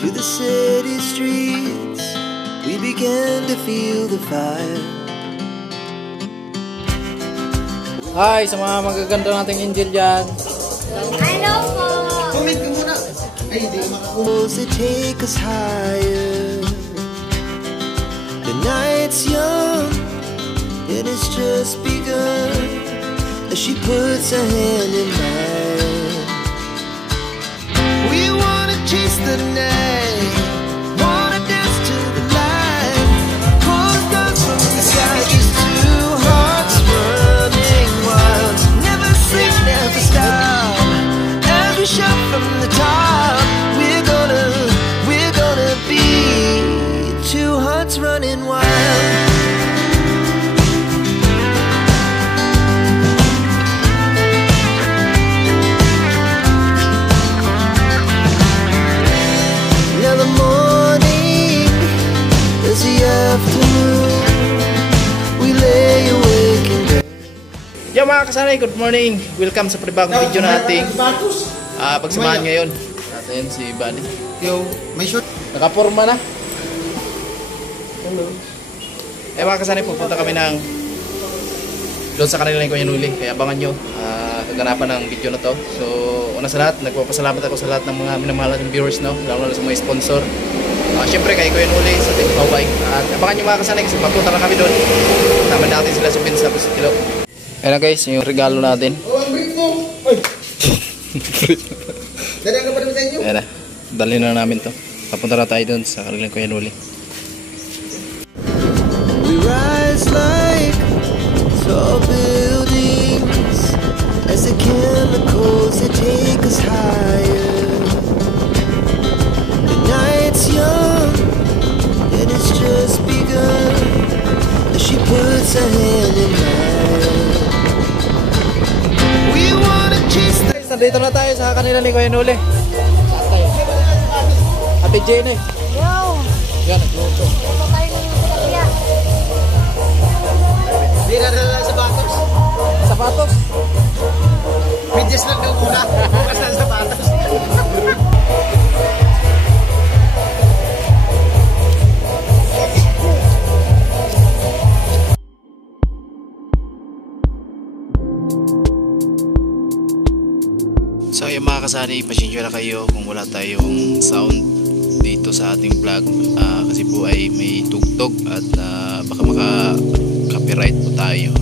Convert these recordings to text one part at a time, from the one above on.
to the city streets, we began to feel the fire. Hi sa mga magaganda nating angel dyan. Hello po! Comment ka muna. Ay, di Walls that take us higher. The night's young, and it's just begun. As she puts her hand in mine, we wanna chase the night, wanna dance to the light, pull stars from the sky, just two hearts running wild. Never sleep, never stop. Every shot from the top, we're gonna be two hearts running wild. Now the morning is the afternoon, we lay awake in bed. Yo mga kasanay, good morning. Welcome sa panibagong video natin. Pagsamahan ngayon natin si Buddy. Yo, may short. Nakaporma na. Hello. Mga kasanay, pupunta kami ng doon sa kanila yung Kuya Nuli. Kaya abangan nyo kaganapan ng video na to. So una sa lahat, nagpapasalamat ako sa lahat ng mga minamahal nating viewers, no? Lalo na sa mga sponsor. Siyempre kay Kuya Nuli sa Team Hawaii. At abangan nyo mga kasanay kasi magpunta na kami doon. Naman natin sila sa Pinsa Pusitilo. Ayan na guys, yung regalo natin. Oh, ang brief mo. Ay. Dadaan ka pa naman sa inyo. Ayan na, dali na namin to. Papunta na tayo doon sa kanilang Kuya Nuli. We rise like tall buildings as the chemicals that take us higher. The night's young and it's just begun as she puts her hand in mine. We wanna chase the Nandito na tayo sa kanila ni Kuya Nuli. Ate Jane eh. Yo! Yan, nagluto. Ito tayo ng tilapia. Di na lang sa batos. Sapatos. Medyas lang ng una. Bukas na sa batos. So yung mga kasani, pasensya na kayo kung wala tayong sound dito sa ating vlog kasi po ay may tugtog at baka maka-copyright po tayo.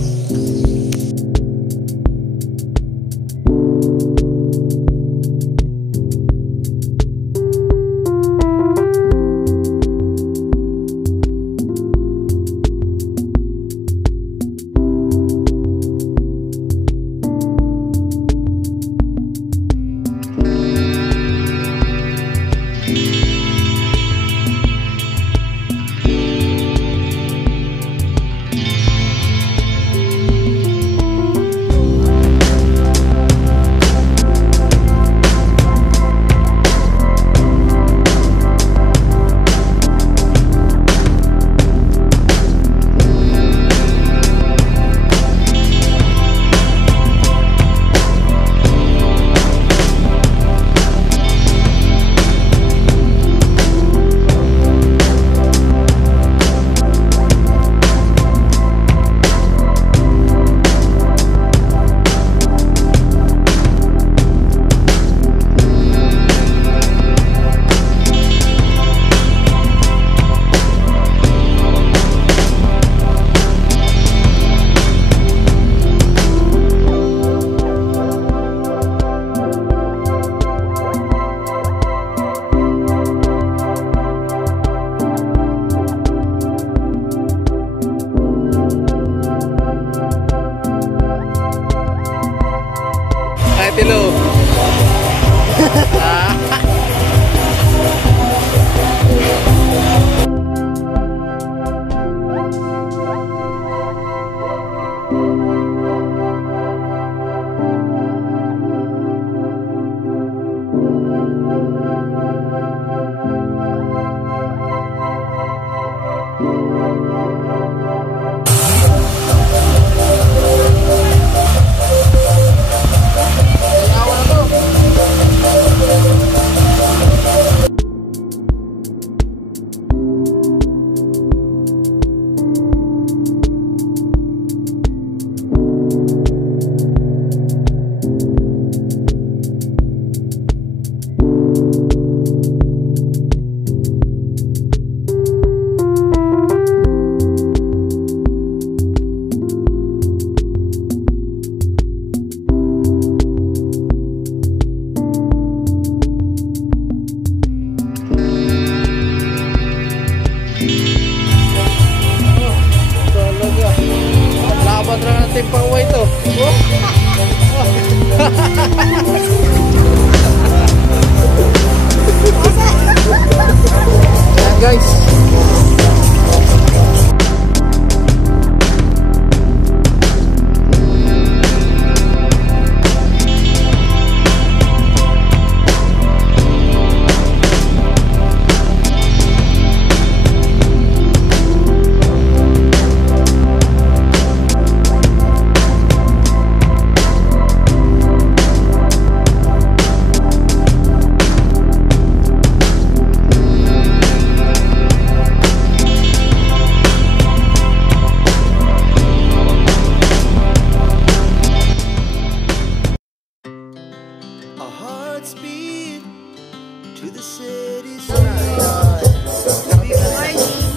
to the city streets.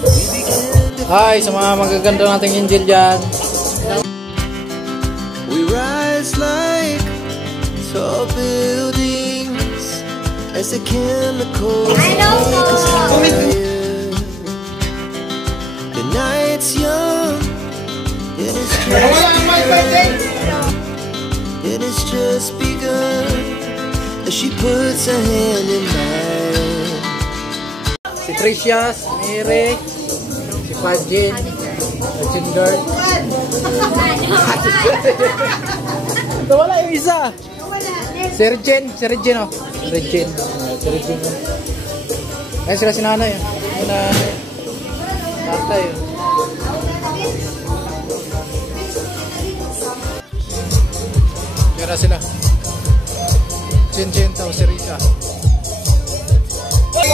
We began to Hi sa mga magaganda nating angel dyan. We rise like tall buildings as the chemicals I know, take us Mom. higher. The night's young, it is just begun as she puts her hand in mine. Si Tricia, si Mary, si Fajin, si Cinder. Wala yung isa. Si Regine oh. Regine. Si Regine. Ayun sila si nanay. Muna tatay. Kaya sila. Chin tapos si Rita. Ay!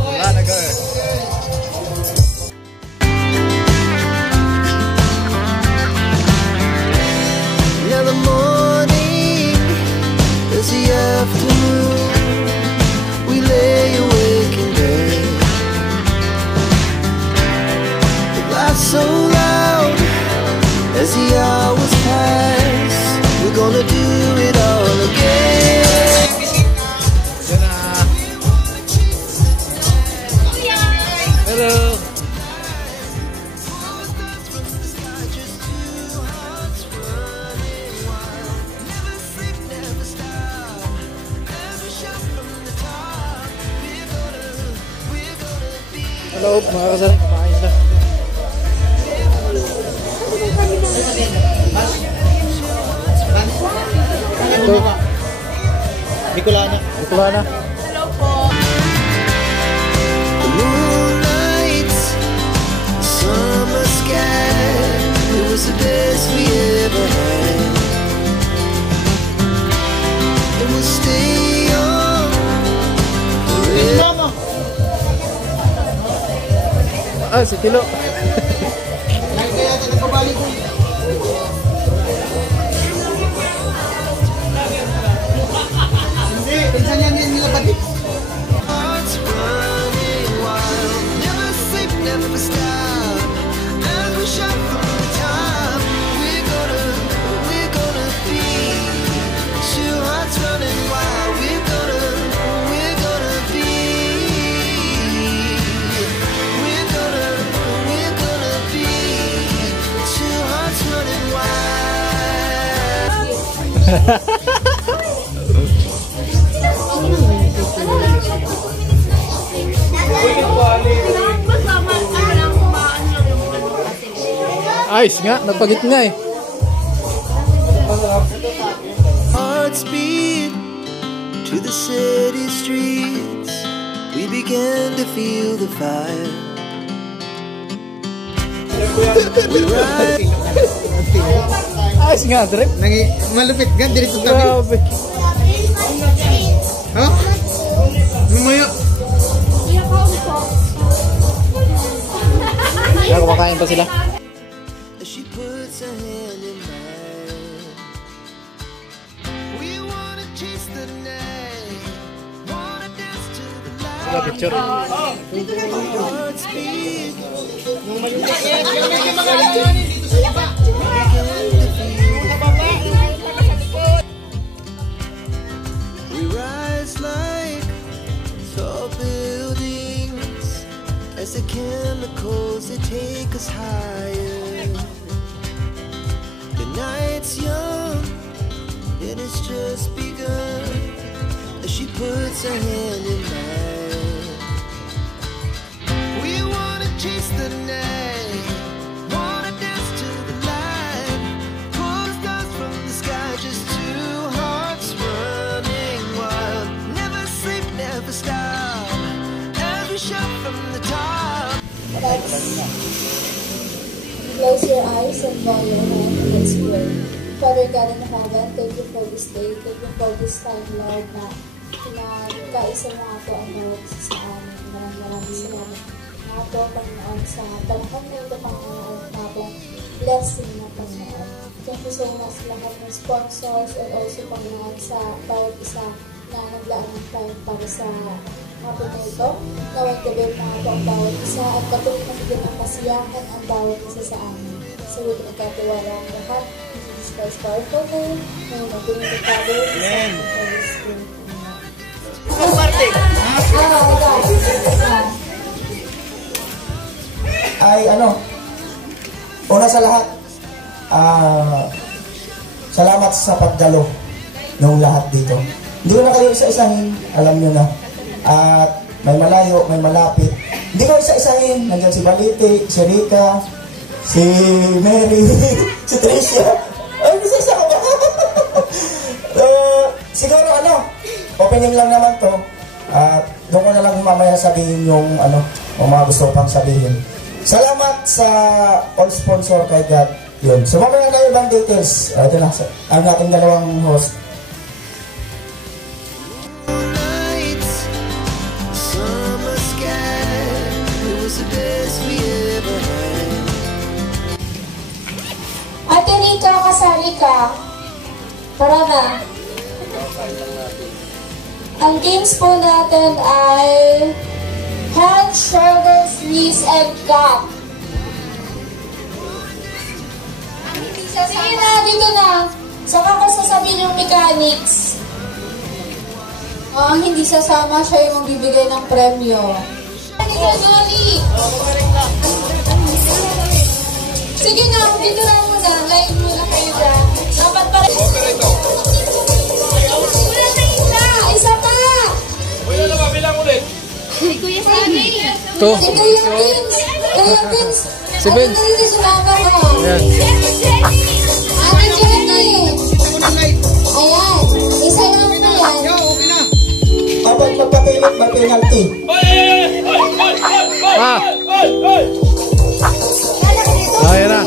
Wala na girl. Now the morning is the afternoon. We lay awake in bed. The laugh's so loud as the hours pass. We're gonna do it all again. Yan na. Hello. Hello, mga kasari. Kumain sila. Ito. Bicolana. Ito ba na? The moonlight, summer sky, it was the best we ever had. And we'll stay on forever. Ah, si Tilo. Kaya ito nagpabalik ko. Hindi, pinsan yan nila batik. Hearts running wild, never sleep, never stop. As we shout from the top, we're gonna be two hearts running wild. We're gonna be. We're gonna be two hearts running wild. Ayos nga, nagpagit nga eh. Hearts beat to the city streets. We began to feel the fire. We ride. Ayos nga, Drip. Malupit ka, dirito kami. Grabe. Ha? Mamaya. Kaya kumakain pa sila. As she puts her hand in mine. We wanna chase the night. Wanna dance to the light. Sila picture. Hearts beat. We rise like tall buildings as the chemicals they take us higher. The night's young, it has just begun as she puts her hand in mine. We wanna chase the night, wanna dance to the light, pull the stars from the sky, just two hearts running wild. Never sleep, never stop, as we shout from the top. Close your eyes and bow your head. Let's pray. Father God in heaven, thank you for this day. Thank you for this time, Lord, na kaisa mo ako ang bawat isa sa amin. Maraming salamat. nga po, Panginoon, sa panahon na ito, Panginoon, na pong blessing na Panginoon. Thank you so much sa lahat ng sponsors and also, Panginoon, sa bawat isa na naglaan ng time para sa hapon na ito. Nawag gabi mga po ang bawat isa at patuloy na bigyan ng kasiyahan ang bawat isa sa amin. Sa huwag nagkatiwala ang lahat. In Jesus Christ, powerful name. Ngayon, mag-unin ng Father, Son, and Holy Spirit. Ay una sa lahat, salamat sa pagdalo ng lahat dito. Hindi ko na kayo isa-isahin, alam nyo na. At may malayo, may malapit. Hindi ko isa-isahin, nandiyan si Balite, si Rika, si Mary, si Tricia. Ay, isa-isa ko ba? Siguro opening lang naman to. At doon ko na lang mamaya sabihin yung mga gusto ko pang sabihin. Salamat sa all sponsor kay God. Yun. So mamaya na ibang details. Ito na, ang ating dalawang host. Nights, summer sky, it was the best we ever had. Ate Rika, kasali ka. Tara na. Ang games po natin ay head, shoulders, knees, and cut. Sige na, dito na. Saka ko sasabihin yung mechanics. Ang hindi sasama, siya yung magbibigay ng premyo. Sige na, dito na muna. Line muna kayo dyan. Dapat pa rin. Isa pa! Kuya na bilang ulit. Kuya Sabi. To. Si Kuya Vince! Kuya Vince! Si Vince. Ano na sumama ko? Yan. Ate Jenny! Ayan! Isa lang na yan. Kapag magpapilit, may penalty. Ayan na.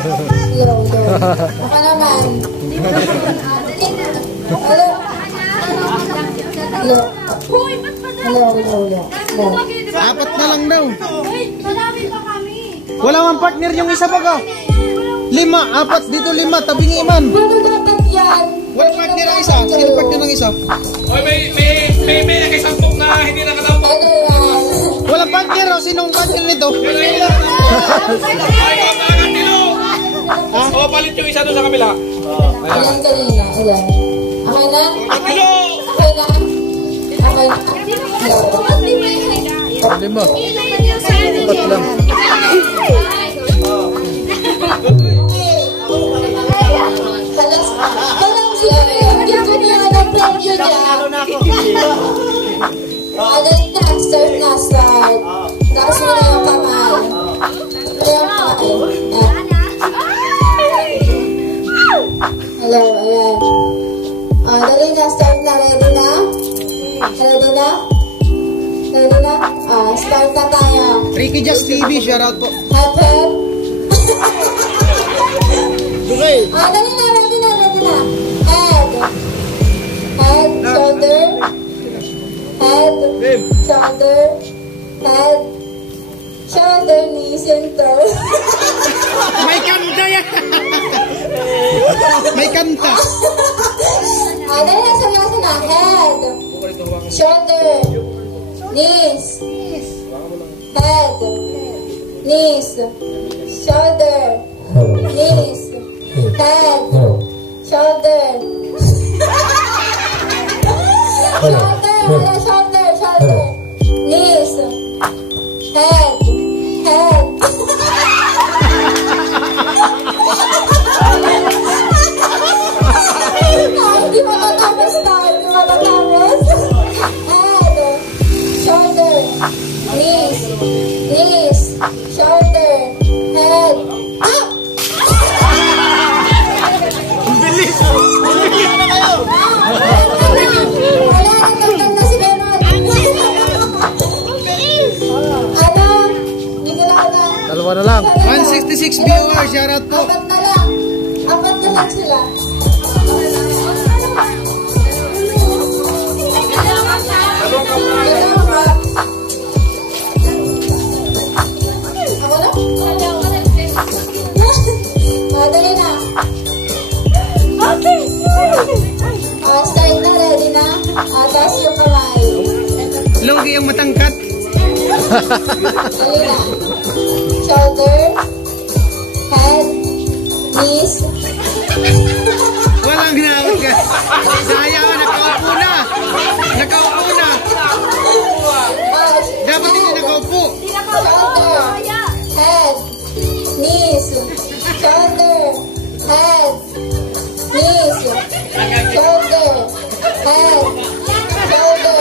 Low. Baka naman. Hello. Low. Apat na lang daw. Marami pa kami. Wala mang partner yung isa baga. 5, 4, dito 5, tabi ni Iman. Ano dapat yan? Wala partner ang isa. Sino partner ng isa? Oy, may nakisampok na hindi nakatampok. Ano yan? Wala partner o sinong partner nito? Ay, kapagan nilo. Oh, palit yung isa doon sa kabila. Ilan kanina? Ilan? Okay na? Nilo! Okay na? Okay na? 5. Apat lang. Parang sinigyan ko niya ng preview niya. Ano yung next? Start. Tapos mo na yung kamay. Hello, ayan. Dali na, start na. Ready na? Start na tayo. Ricky Just TV, shoutout po. Happen. Okay. Dali na. Head, shoulder. Head, shoulder, knees, and toes. May kanta yan. May kanta. Dali na, sana. Head, shoulder, knees, head, knees, shoulder, knees, head, shoulder, shoulder, knees, head. Hindi mo matapos tayo. Head, shoulder, knees, shoulder, head, up! Wala, nagtagtag na si Benon. Hindi ko na. 2 na lang. 166 viewers, shoutout po. Apat na lang sila. Ako na? Dali na. Okay. Start na, ready na. Taas yung kamay. Logi ang matangkat. Dali na. Shoulder, head, knees. Walang ginawag ka. Sayang, nakaupo na. Dapat hindi nakaupo. Shoulder, head, knees. Shoulder, head, knees. Shoulder, head, shoulder.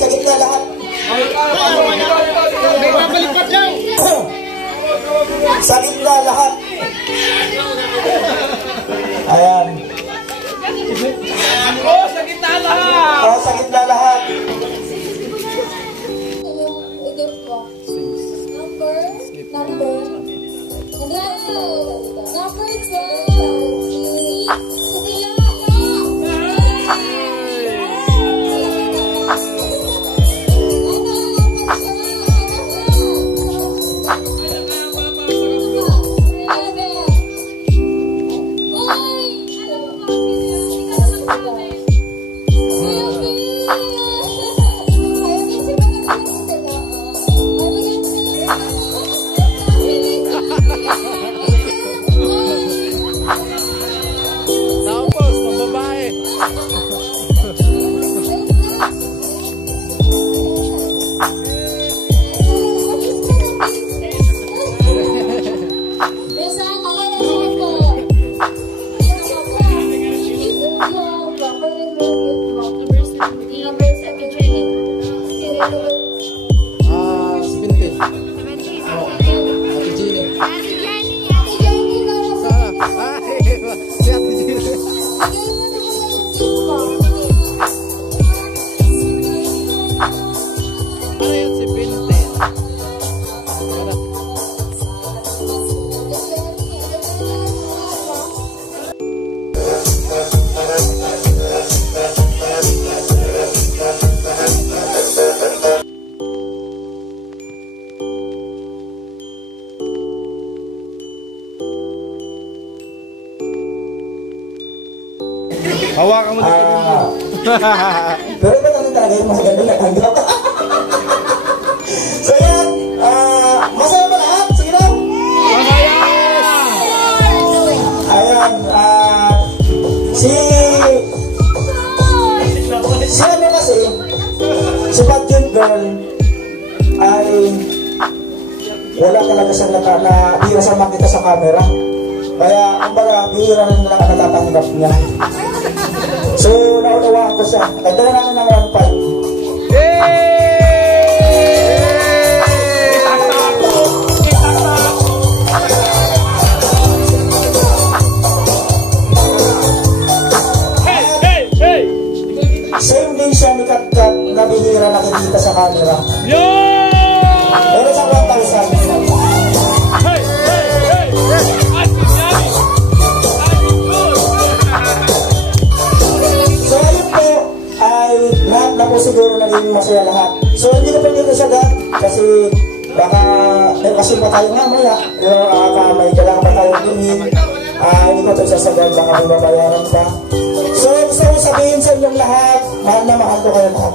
Sa gitna lahat. May babalipat daw. Sa gitna lahat. Ayan. Tapos, mababae. Si Binti. Oh, Ate Gini. Si Ate Gini. Ano yun si Binti? Ano? Hawakan mo dito. Pero iba naman talaga yung mas ganda na tanggap. So yan, masaya ba lahat? Sige lang. Ayan, si ano kasi, si Patriot Girl ay wala talaga siyang bihira siya makita sa camera. Kaya, ang baga, bihira rin lang ang natatanggap niya. So, naunawaan ko siya. Kaya na namin ng 1.5. Same din siya ni Katkat na bihira nakikita sa camera. Meron sa 1,000. So ayun po ay lahat na po siguro naging masaya lahat. So hindi na po dito sagad kasi baka kasi pa tayo mamaya may kailangan pa tayo tingin. Hindi ko ito sasagad, baka may babayaran pa. So gusto ko sabihin sa inyong lahat, mahal na mahal ko kayo lahat.